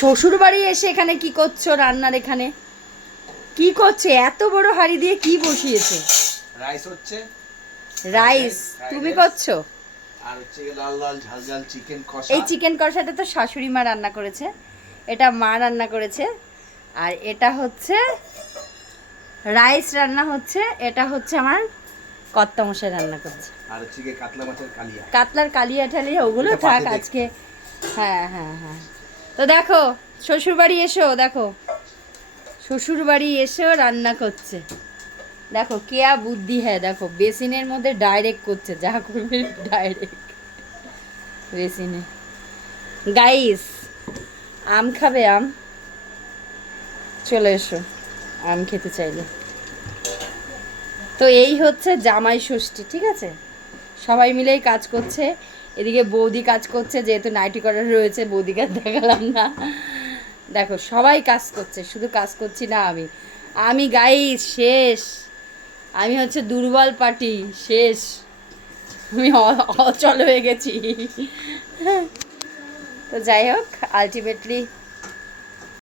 শ্বশুর বাড়ি এসে এখানে কি করছো? রান্নার এখানে কি করছে? এত বড় হাঁড়ি দিয়ে কি বসিয়েছে? রাইস হচ্ছে। রাইস তুমি করছো? আর হচ্ছে লাল লাল ঝাল ঝাল চিকেন কষা। এই চিকেন কষাটা তো শাশুড়ি মা রান্না করেছে, এটা মা রান্না করেছে। আর এটা হচ্ছে রাইস রান্না হচ্ছে, এটা হচ্ছে আমার কর্তামশাই রান্না করছে। আর হচ্ছে কাতলা মাছের কালিয়া। কাতলার কালিয়া ঠালিয়া ওগুলো থাক আজকে। হ্যাঁ হ্যাঁ হ্যাঁ। তো দেখো শ্বশুর বাড়ি এসো, দেখো শ্বশুর বাড়ি এসেও রান্না করছে। দেখো কেয়া বুদ্ধি, হ্যাঁ দেখো বেসিনের মধ্যে ডাইরেক্ট করছে, যা করবে ডাইরেক্ট বেসিনে। গাইস আম খাবে? আম চলে এসো আম খেতে চাইলে। তো এই হচ্ছে জামাই ষষ্ঠী, ঠিক আছে? সবাই মিলেই কাজ করছে। এদিকে বৌদি কাজ করছে, যেহেতু নাইটি করার রয়েছে বৌদিকে আর দেখালাম না। দেখো সবাই কাজ করছে, শুধু কাজ করছি না আমি। আমি গাইস শেষ, আমি হচ্ছে দুর্বল পার্টি, শেষ। আমি অচল হয়ে গেছি। তো যাই হোক আলটিমেটলি